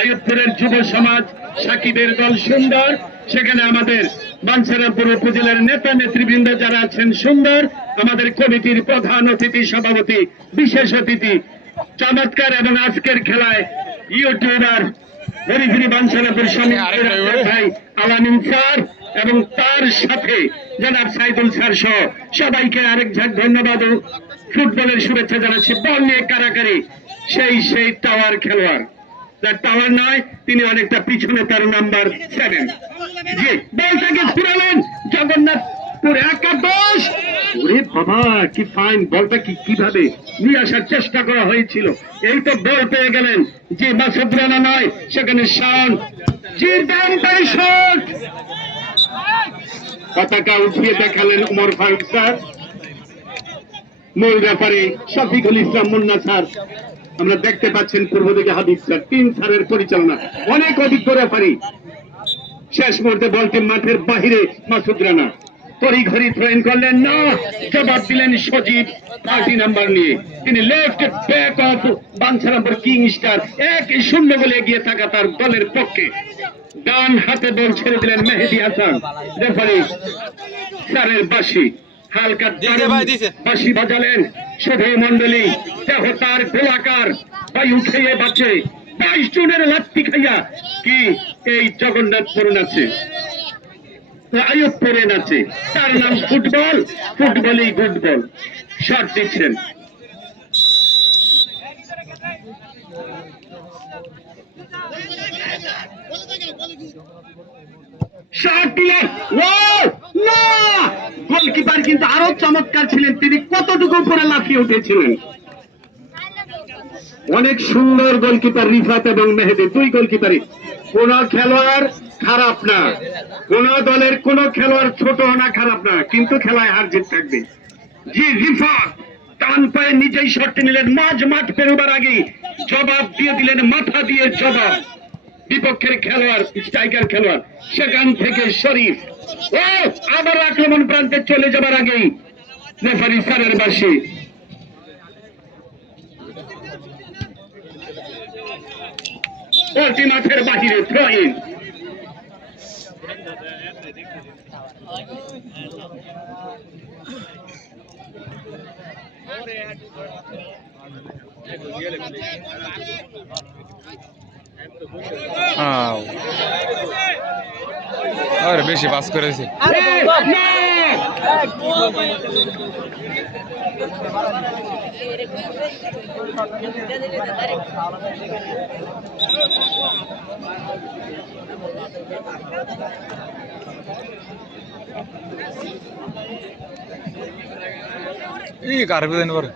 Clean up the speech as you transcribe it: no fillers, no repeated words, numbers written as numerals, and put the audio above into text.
আইয়ুবপুরের যুব সমাজ সাকিবের দল সুন্দর, সেখানে আমাদের বাঞ্ছারামপুর উপজেলার নেতা নেতৃবৃন্দ যারা আছেন সুন্দর, আমাদের কমিটির প্রধান অতিথি সভাপতি বিশেষ অতিথি চমৎকার, এবং আজকের খেলায় ইউটিউবার হরিফিরি বাঞ্ছারামপুর স্বামী ভাই আলামিন স্যার এবং তার সাথে জনাব সাইদুল স্যার সহ সবাইকে আরেক ঝাঁক ধন্যবাদ ও ফুটবলের শুভেচ্ছা জানাচ্ছি। বল নিয়ে কারাকারি সেই টাওয়ার খেলোয়াড়, তার টাওয়ার নয়, তিনি অনেকটা পিছনে, তার নাম্বার 7। জি, বলটাকে ঘুরালেন জগন্নাথপুর একাদশ। ওরে বাবা, কি ফাইন বলটা, কিভাবে নিয়ে আসার চেষ্টা করা হয়েছিল। এই তো বল পেয়ে গেলেন, যে মাসুদ রানা নয়, সেখানে শান জি ডাম্পারি শট, পতাকা উঠিয়ে দেখালেন ওমর ফারুক স্যার। মূল ব্যাপারে শফিকুল ইসলাম মুন্না স্যার, আমরা দেখতে পাচ্ছেন পূর্ব দিকে হাবিব স্যার, 3 স্যারের পরিচালনা, অনেক অভিজ্ঞ রেফারি। শেষ মুহূর্তে বলটি মাঠের বাহিরে মাসুদ রানা তড়িঘড়ি থ্রোইন করলেন না, জবাব দিলেন সজীব 30 নাম্বার নিয়ে। তিনি left back of Bancharampur king star 1-0 বলে এগিয়ে থাকা তার দলের পক্ষে। ডান হাতে বল ছেড়ে দিলেন মেহেদী হাসান। রেফারি স্যারের বাঁশি হালকা বাঁশি বাজালেন শোভে মন্ডলী, দেহ তার গোলাকার, বায়ু খেয়ে বাঁচে, 22 জনের লাত্তি খাইয়া কি এই জগন্নাথপুর নাচে, আইয়ুবপুরে নাচে। তার নাম ফুটবল, ফুটবলই গুড বল। শট দিচ্ছেন গোলকিপার কিন্তু আরো চমৎকার ছিলেন, তিনি কতটুকু উপরে লাফিয়ে উঠেছিলেন। অনেক সুন্দর গোলকিপার রিফাত এবং মেহেদী, 2 গোলকিপারই। কোন খেলোয়াড় খারাপ না, কোন দলের কোন খেলোয়াড় ছোট না খারাপ না, কিন্তু খেলায় হার জিত থাকবে। জি রিফাত টান পায়ে নিজেই শট নিলেন, মাঠ পেরোবার আগে জবাব দিয়ে দিলেন, মাথা দিয়ে জবাব। বিপক্ষের খেলোয়াড় স্ট্রাইকার খেলোয়াড়, সেখান থেকে শরীফ ও আবার আক্রমণ প্রান্তে চলে যাবার আগেই রেফারি স্যারের বাঁশি। বলটি মাঠের বাহিরে, থ্রোইন। আরে বেশি পাস করেছে। এই কারবে দেন পরে